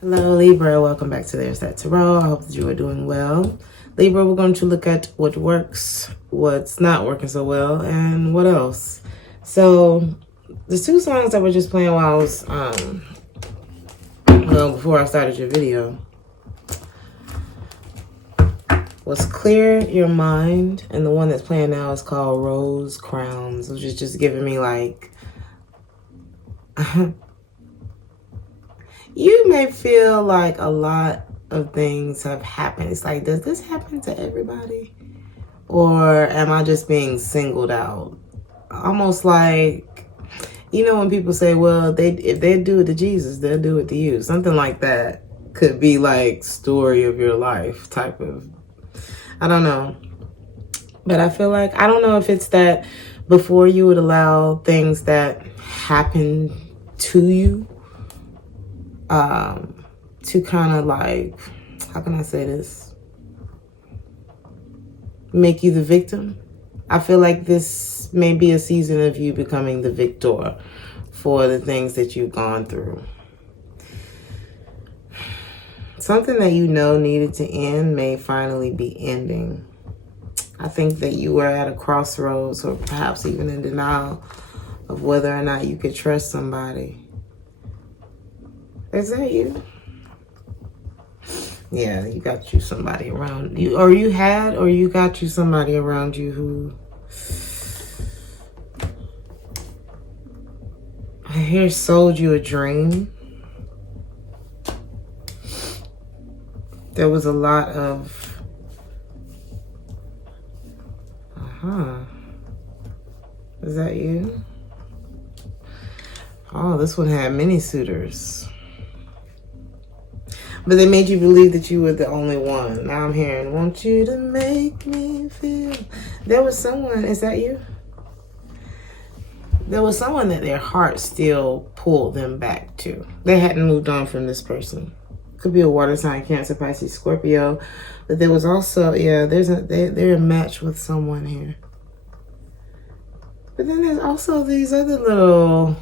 Hello Libra, welcome back to Theresthattarot. I hope that you are doing well. Libra, we're going to look at what works, what's not working so well, and what else. So the two songs that were just playing while I was, before I started your video, was Clear Your Mind, and the one that's playing now is called Rose Crowns, which is just giving me like, you may feel like a lot of things have happened. It's like, does this happen to everybody? Or am I just being singled out? Almost like, you know, when people say, well, if they do it to Jesus, they'll do it to you. Something like that could be like story of your life type of, I don't know. But I feel like, I don't know if it's that before you would allow things that happen to you to kind of like, how can I say this? Make you the victim. I feel like this may be a season of you becoming the victor for the things that you've gone through. Something that you know needed to end may finally be ending. I think that you were at a crossroads, or perhaps even in denial of whether or not you could trust somebody. Is that you? Yeah, you got you somebody around you, or you got you somebody around you who I hear sold you a dream. There was a lot of, is that you? Oh, this one had many suitors. But they made you believe that you were the only one. Now I'm hearing, want you to make me feel. There was someone, is that you? There was someone that their heart still pulled them back to. They hadn't moved on from this person. Could be a water sign, Cancer, Pisces, Scorpio. But there was also, yeah, they're a match with someone here. But then there's also these other little,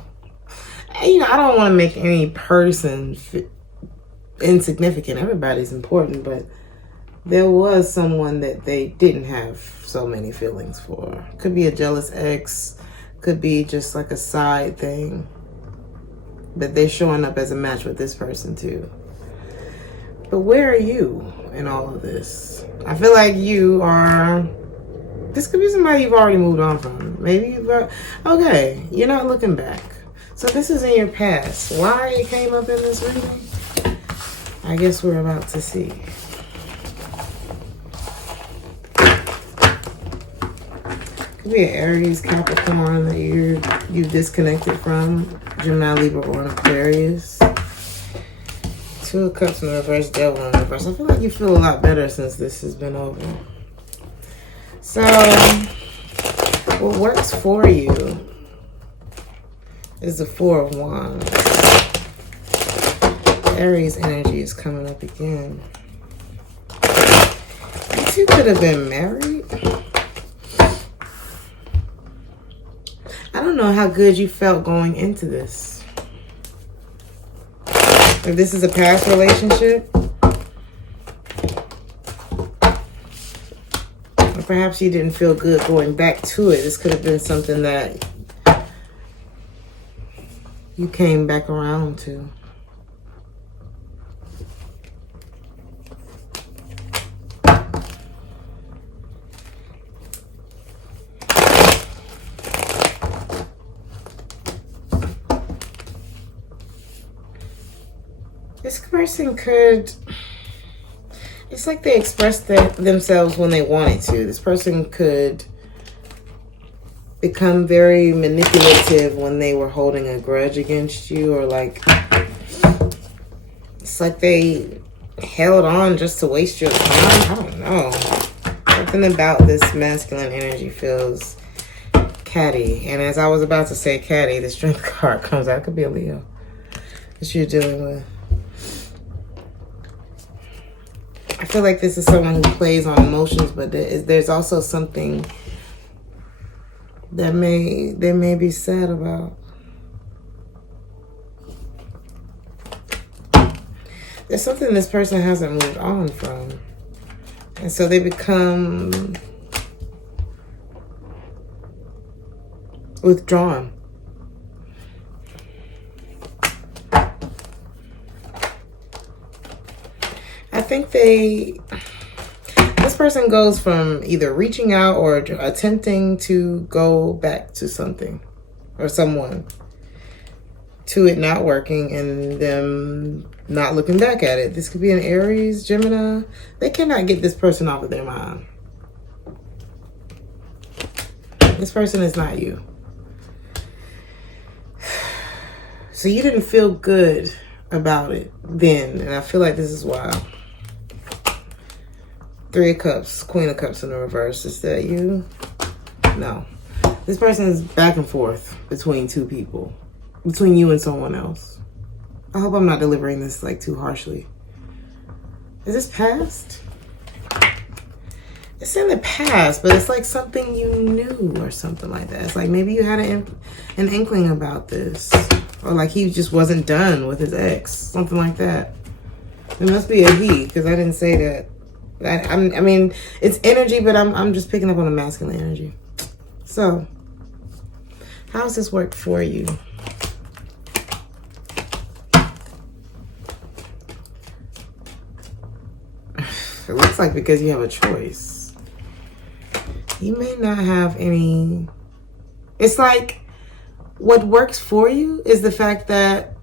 you know, I don't want to make any person insignificant. Everybody's important, but there was someone that they didn't have so many feelings for. Could be a jealous ex, could be just like a side thing, but they're showing up as a match with this person too. But where are you in all of this? I feel like you are, this could be somebody you've already moved on from. Maybe okay, you're not looking back. So this is in your past. Why it came up in this reading? I guess we're about to see. Could be an Aries, Capricorn that you've disconnected from. Gemini, Libra, or an Aquarius. Two of Cups in reverse, Devil in reverse. I feel like you feel a lot better since this has been over. So, what works for you is the Four of Wands. Aries energy is coming up again. You two could have been married. I don't know how good you felt going into this. If this is a past relationship, or perhaps you didn't feel good going back to it. This could have been something that you came back around to. This person could, it's like they expressed themselves when they wanted to. This person could become very manipulative when they were holding a grudge against you, or like, it's like they held on just to waste your time. I don't know. Something about this masculine energy feels catty. And as I was about to say catty, the Strength card comes out. It could be a Leo that you're dealing with. I feel like this is someone who plays on emotions, but there's also something that they may be sad about. There's something this person hasn't moved on from. And so they become withdrawn. I think this person goes from either reaching out or attempting to go back to something or someone, to it not working and them not looking back at it. This could be an Aries, Gemini. They cannot get this person off of their mind. This person is not you. So you didn't feel good about it then, and I feel like this is why. 3 of Cups, Queen of Cups in the reverse. Is that you? No. This person is back and forth between two people. Between you and someone else. I hope I'm not delivering this like too harshly. Is this past? It's in the past, but it's like something you knew or something like that. It's like maybe you had an inkling about this. Or like he just wasn't done with his ex. Something like that. It must be a he, because I didn't say that. I mean, it's energy, but I'm just picking up on the masculine energy. So, how's this work for you? It looks like because you have a choice. You may not have any. It's like what works for you is the fact that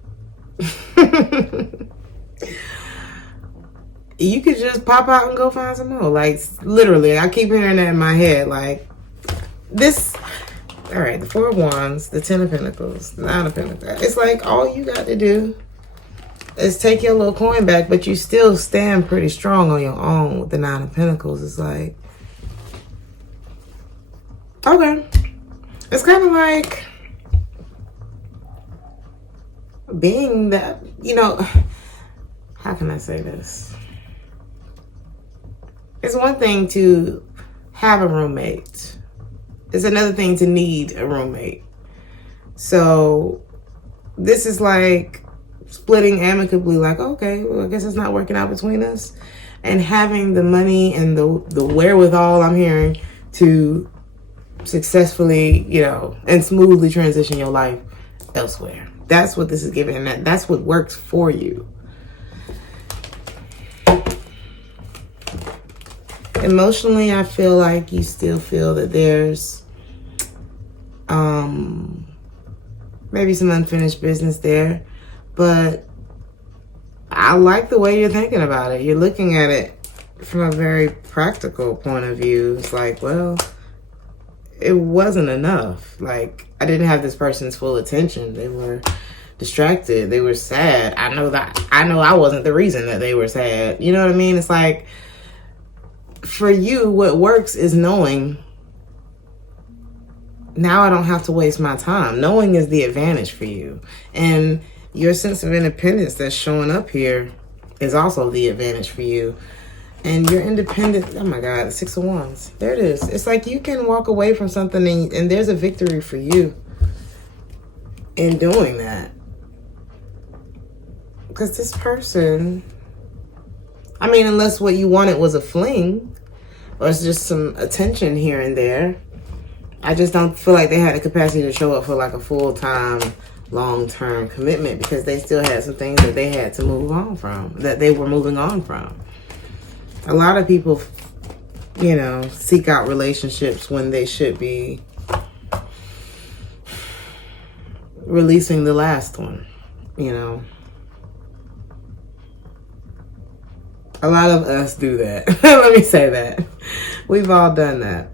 you could just pop out and go find some more. Like, literally, I keep hearing that in my head. Like, this. All right, the 4 of Wands, the 10 of Pentacles, the 9 of Pentacles. It's like all you got to do is take your little coin back, but you still stand pretty strong on your own with the 9 of Pentacles. It's like, okay. It's kind of like being that, you know, how can I say this? It's one thing to have a roommate. It's another thing to need a roommate. So this is like splitting amicably, like, okay, well, I guess it's not working out between us. And having the money and the wherewithal, I'm hearing, to successfully, you know, and smoothly transition your life elsewhere. That's what this is giving, and that's what works for you. Emotionally, I feel like you still feel that there's maybe some unfinished business there, but I like the way you're thinking about it. You're looking at it from a very practical point of view. It's like, well, it wasn't enough. Like, I didn't have this person's full attention. They were distracted. They were sad. I know I wasn't the reason that they were sad. You know what I mean? It's like, for you, what works is knowing, now I don't have to waste my time. Knowing is the advantage for you. And your sense of independence that's showing up here is also the advantage for you. And you're independent. Oh my God, the 6 of Wands. There it is. It's like you can walk away from something and there's a victory for you in doing that. Because this person, I mean, unless what you wanted was a fling or it's just some attention here and there, I just don't feel like they had the capacity to show up for like a full-time, long-term commitment, because they still had some things that they had to move on from, that they were moving on from. A lot of people, you know, seek out relationships when they should be releasing the last one, you know. A lot of us do that. Let me say that. We've all done that.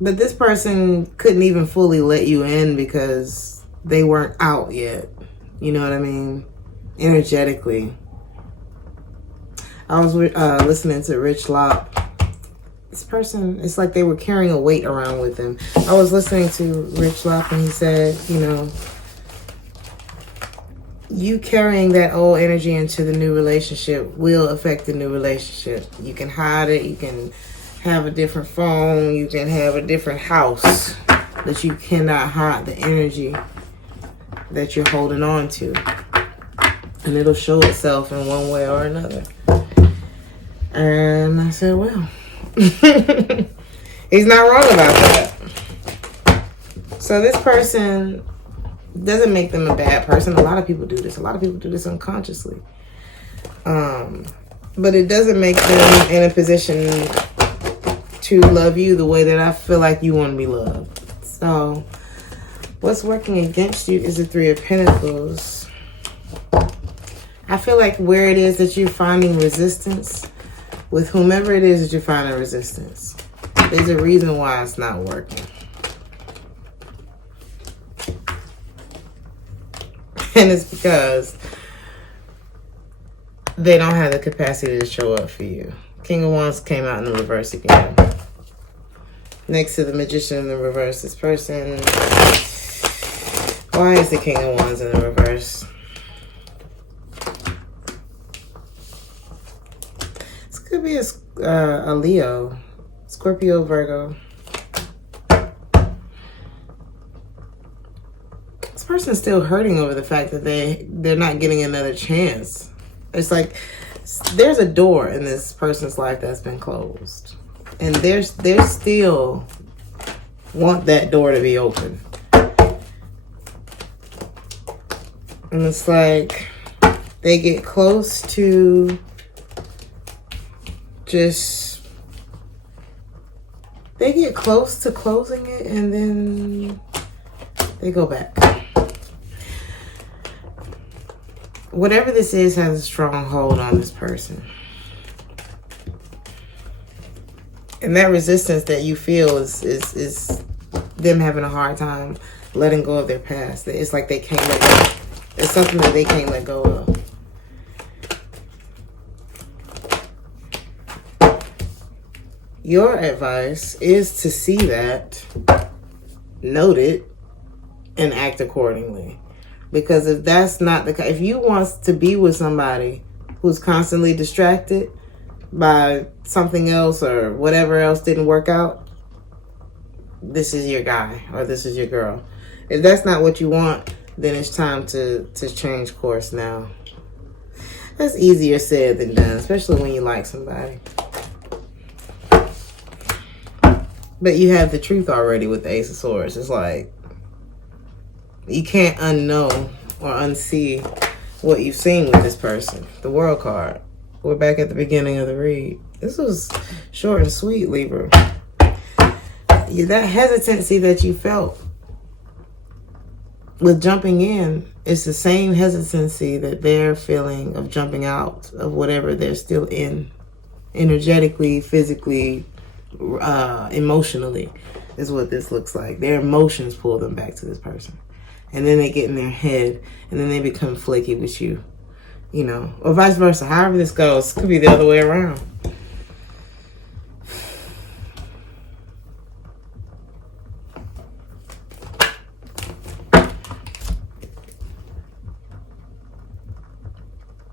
But this person couldn't even fully let you in because they weren't out yet. You know what I mean? Energetically. I was listening to Rich Lop. This person, it's like they were carrying a weight around with them. I was listening to Rich Lop and he said, you know, you carrying that old energy into the new relationship will affect the new relationship. You can hide it. You can have a different phone. You can have a different house. But you cannot hide the energy that you're holding on to. And it'll show itself in one way or another. And I said, well, he's not wrong about that. So this person doesn't make them a bad person. A lot of people do this. A lot of people do this unconsciously. But it doesn't make them in a position to love you the way that I feel like you want to be loved. So what's working against you is the Three of Pentacles. I feel like where it is that you're finding resistance, with whomever it is that you're finding resistance, there's a reason why it's not working. And it's because they don't have the capacity to show up for you. King of Wands came out in the reverse again. Next to the Magician in the reverse, this person. Why is the King of Wands in the reverse? This could be a Leo, Scorpio, Virgo. This person's still hurting over the fact that they're not getting another chance. It's like there's a door in this person's life that's been closed. And they still want that door to be open. And it's like they get close to they get close to closing it and then they go back. Whatever this is has a strong hold on this person. And that resistance that you feel is them having a hard time letting go of their past. It's like they can't let go. It's something that they can't let go of. Your advice is to see that, note it, and act accordingly. Because if that's not the case, if you want to be with somebody who's constantly distracted by something else or whatever else didn't work out, this is your guy or this is your girl. If that's not what you want, then it's time to change course now. That's easier said than done, especially when you like somebody. But you have the truth already with the Ace of Swords. It's like you can't unknow or unsee what you've seen with this person. The World card. We're back at the beginning of the read. This was short and sweet, Libra. That hesitancy that you felt with jumping in is the same hesitancy that they're feeling of jumping out of whatever they're still in. Energetically, physically, emotionally is what this looks like. Their emotions pull them back to this person. And then they get in their head and then they become flaky with you. You know, or vice versa. However this goes, could be the other way around.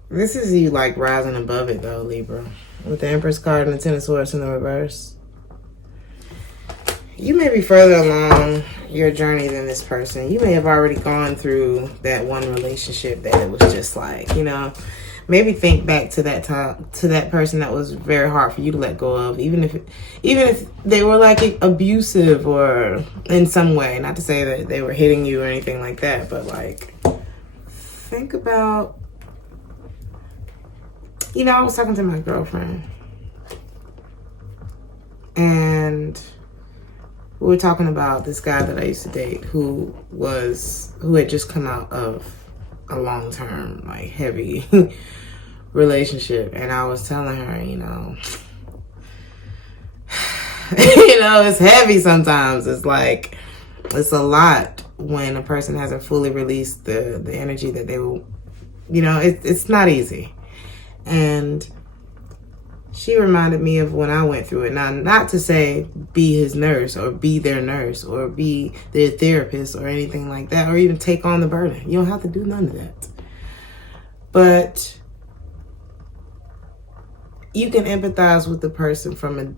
This is you like rising above it though, Libra. With the Empress card and the Ten of Swords in the reverse. You may be further along your journey than this person. You may have already gone through that one relationship that it was just like, you know, maybe think back to that time, to that person that was very hard for you to let go of, even if they were like abusive or in some way. Not to say that they were hitting you or anything like that, but like think about, you know, I was talking to my girlfriend and we were talking about this guy that I used to date who had just come out of a long-term, like heavy relationship. And I was telling her, you know, it's heavy sometimes. It's like, it's a lot when a person hasn't fully released the energy that they will, you know, it's not easy. And she reminded me of when I went through it. Now, not to say be his nurse or be their nurse or be their therapist or anything like that, or even take on the burden. You don't have to do none of that. But you can empathize with the person from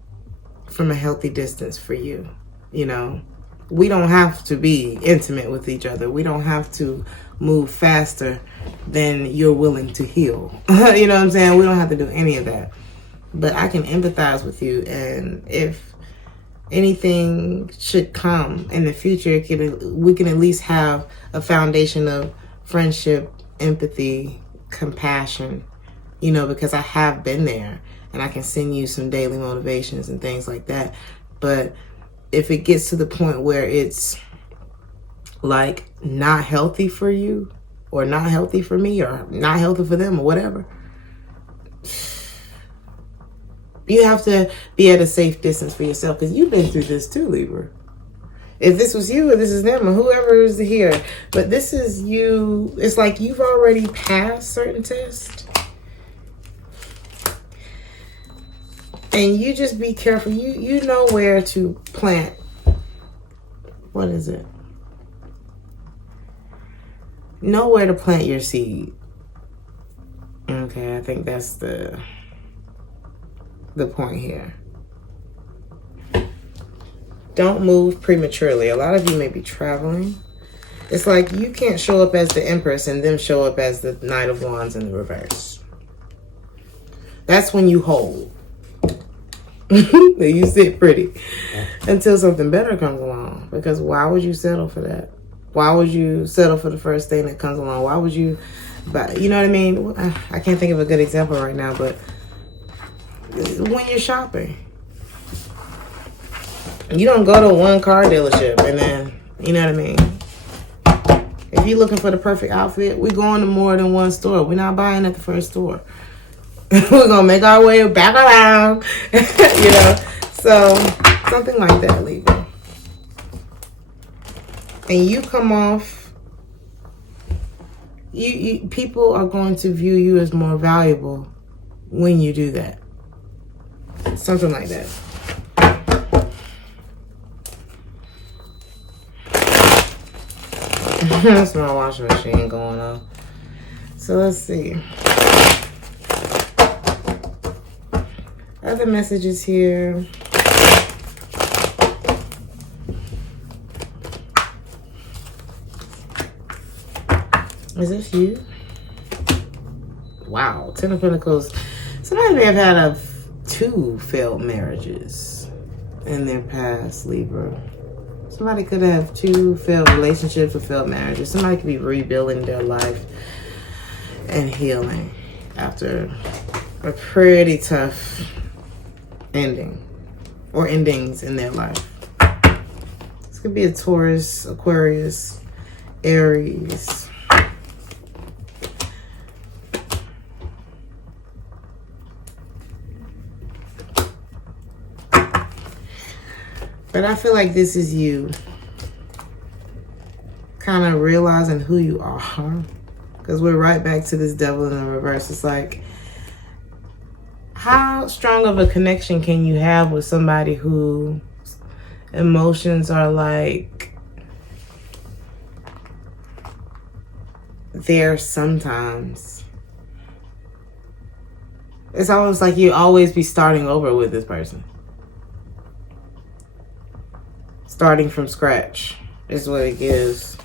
a healthy distance for you. You know, we don't have to be intimate with each other. We don't have to move faster than you're willing to heal. You know what I'm saying? We don't have to do any of that. But I can empathize with you, and if anything should come in the future, we can at least have a foundation of friendship, empathy, compassion, you know, because I have been there, and I can send you some daily motivations and things like that. But if it gets to the point where it's like not healthy for you, or not healthy for me, or not healthy for them, or whatever, you have to be at a safe distance for yourself, because you've been through this too, Libra. If this was you, or this is them, or whoever is here, but this is you. It's like you've already passed certain tests, and you just be careful. You know where to plant. What is it? Know where to plant your seed. Okay, I think that's the point here. Don't move prematurely. A lot of you may be traveling. It's like you can't show up as the Empress and them show up as the Knight of Wands in the reverse. That's when you hold. You sit pretty until something better comes along. Because why would you settle for that? Why would you settle for the first thing that comes along? Why would you, you know what I mean? I can't think of a good example right now, but when you're shopping, you don't go to one car dealership and then, you know what I mean? If you're looking for the perfect outfit, we're going to more than one store. We're not buying at the first store. We're going to make our way back around, you know? So, something like that, Libra. And you come off, people are going to view you as more valuable when you do that. Something like that. That's my washing machine going on. So let's see. Other messages here. Is this you? Wow, 10 of Pentacles. Somebody may have had 2 failed marriages in their past, Libra. Somebody could have 2 failed relationships or failed marriages. Somebody could be rebuilding their life and healing after a pretty tough ending or endings in their life. This could be a Taurus, Aquarius, Aries. But I feel like this is you kind of realizing who you are. Because we're right back to this devil in the reverse. It's like, how strong of a connection can you have with somebody whose emotions are like there sometimes? It's almost like you always be starting over with this person. Starting from scratch is what it gives.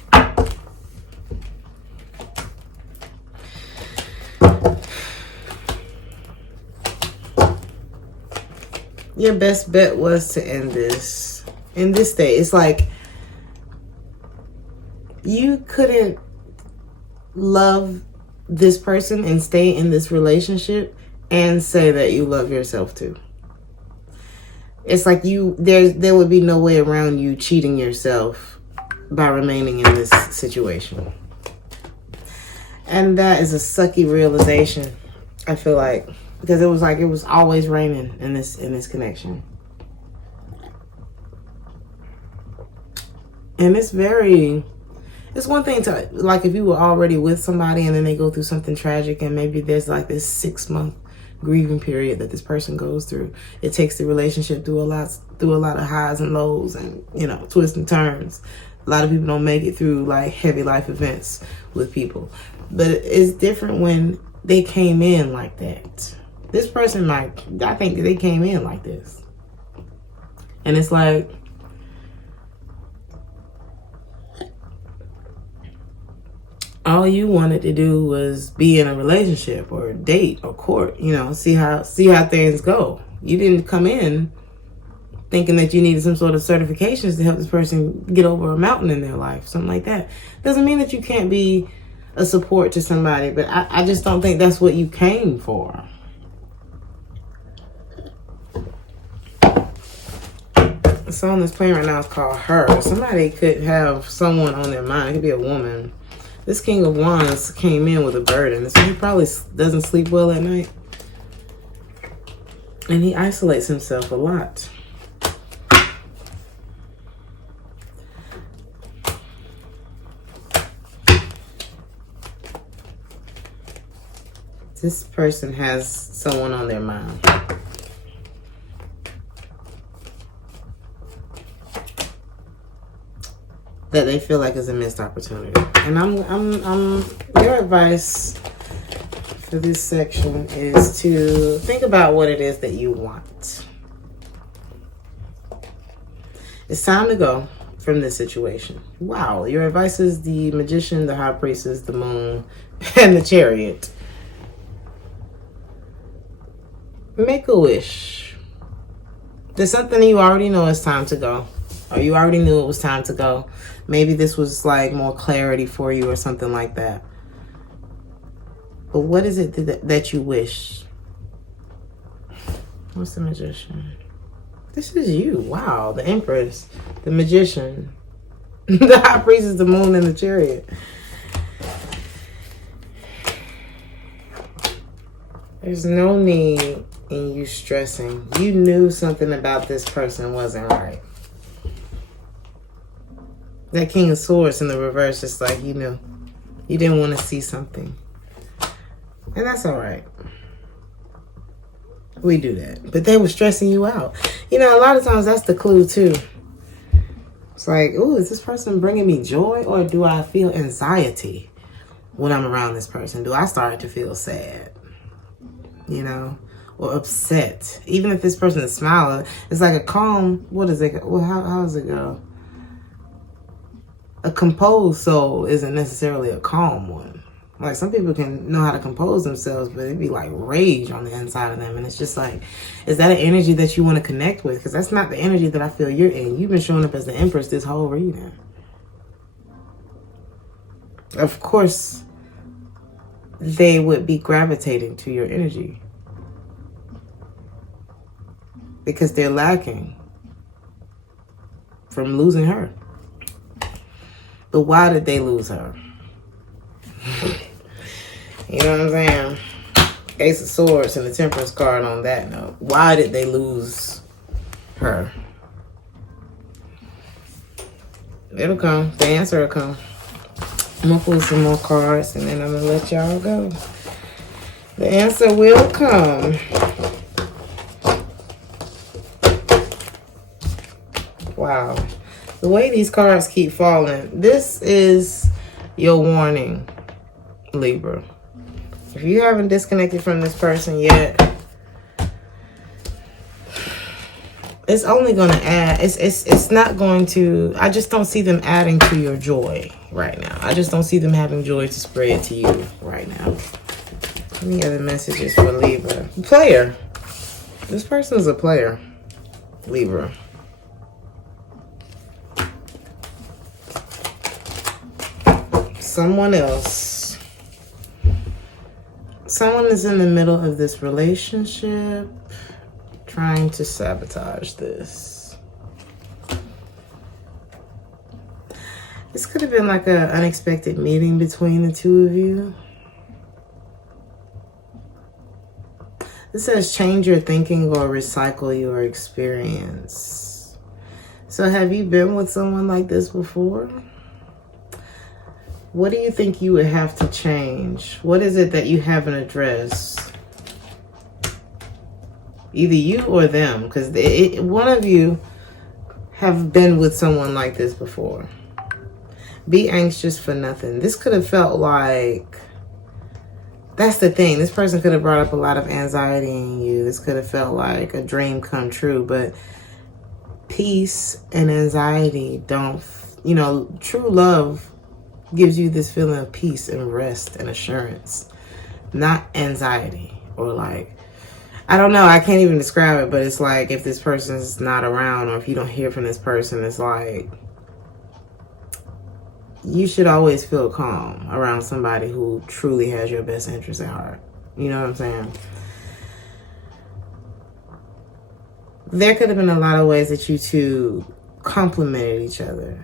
Your best bet was to end this in this state. It's like you couldn't love this person and stay in this relationship and say that you love yourself too. It's like there would be no way around you cheating yourself by remaining in this situation. And that is a sucky realization, I feel like. Because it was always raining in this connection. And it's one thing to, like, if you were already with somebody and then they go through something tragic and maybe there's like this 6-month grieving period that this person goes through. It takes the relationship through a lot of highs and lows and, you know, twists and turns. A lot of people don't make it through like heavy life events with people. But it's different when they came in like that. This person I think they came in like this. And it's like, all you wanted to do was be in a relationship or date or court, you know, see how things go. You didn't come in thinking that you needed some sort of certifications to help this person get over a mountain in their life, something like that. Doesn't mean that you can't be a support to somebody, but I just don't think that's what you came for. The song that's playing right now is called Her. Somebody could have someone on their mind. It could be a woman. This King of Wands came in with a burden, so he probably doesn't sleep well at night. And he isolates himself a lot. This person has someone on their mind. That they feel like is a missed opportunity. And I'm your advice for this section is to think about what it is that you want. It's time to go from this situation. Wow, your advice is the Magician, the High Priestess, the Moon, and the Chariot. Make a wish. There's something you already know it's time to go. Or you already knew it was time to go. Maybe this was like more clarity for you or something like that. But what is it that you wish? What's the Magician? This is you. Wow. The Empress. The Magician. The High Priestess, the Moon, and the Chariot. There's no need in you stressing. You knew something about this person wasn't right. That King of Swords in the reverse, just like you knew. You didn't want to see something. And that's all right. We do that. But they were stressing you out. You know, a lot of times that's the clue too. It's like, ooh, is this person bringing me joy? Or do I feel anxiety when I'm around this person? Do I start to feel sad? You know? Or upset. Even if this person is smiling, it's like a calm, what is it? Well, how does it go? A composed soul isn't necessarily a calm one. Like, some people can know how to compose themselves, but it'd be like rage on the inside of them. And it's just like, is that an energy that you want to connect with? Because that's not the energy that I feel you're in. You've been showing up as the Empress this whole reading. Of course, they would be gravitating to your energy. Because they're lacking from losing her. But why did they lose her? You know what I'm saying? Ace of Swords and the Temperance card on that note. Why did they lose her? It'll come. The answer will come. I'm going to pull some more cards and then I'm going to let y'all go. The answer will come. Wow. The way these cards keep falling, this is your warning, Libra. If you haven't disconnected from this person yet, it's only going to add, it's not going to, I just don't see them adding to your joy right now. I just don't see them having joy to spread to you right now. Any other messages for Libra? Player. This person is a player, Libra. Someone else. Someone is in the middle of this relationship trying to sabotage this. This could have been like an unexpected meeting between the two of you. This says change your thinking or recycle your experience. So have you been with someone like this before? What do you think you would have to change? What is it that you haven't addressed? Either you or them, because one of you have been with someone like this before. Be anxious for nothing. This could have felt like, that's the thing. This person could have brought up a lot of anxiety in you. This could have felt like a dream come true, but peace and anxiety don't, you know, true love gives you this feeling of peace and rest and assurance, not anxiety or like, I don't know, I can't even describe it, but it's like if this person's not around or if you don't hear from this person, it's like you should always feel calm around somebody who truly has your best interest at heart. You know what I'm saying? There could have been a lot of ways that you two complemented each other.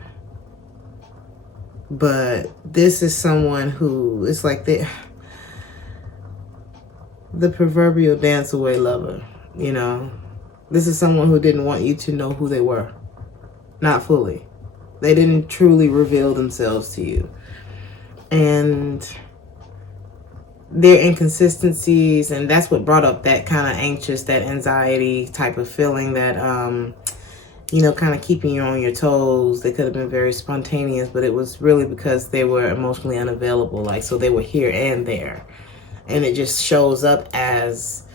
But this is someone who, it's like the proverbial dance away lover, you know? This is someone who didn't want you to know who they were. Not fully. They didn't truly reveal themselves to you. And their inconsistencies, and that's what brought up that kind of anxious, that anxiety type of feeling, that you know, kind of keeping you on your toes. They could have been very spontaneous, but it was really because they were emotionally unavailable. Like, so they were here and there. And it just shows up as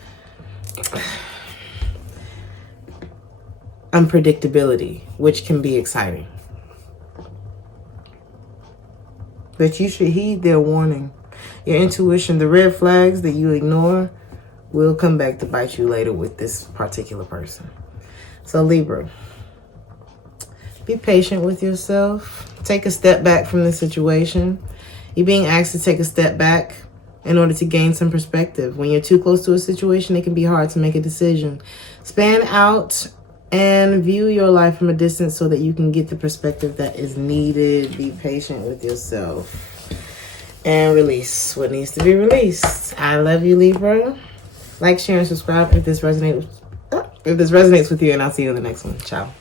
unpredictability, which can be exciting. But you should heed their warning. Your intuition, the red flags that you ignore, will come back to bite you later with this particular person. So Libra, be patient with yourself. Take a step back from the situation. You're being asked to take a step back in order to gain some perspective. When you're too close to a situation, it can be hard to make a decision. Span out and view your life from a distance so that you can get the perspective that is needed. Be patient with yourself. And release what needs to be released. I love you, Libra. Like, share, and subscribe if this resonates with you, and I'll see you in the next one. Ciao.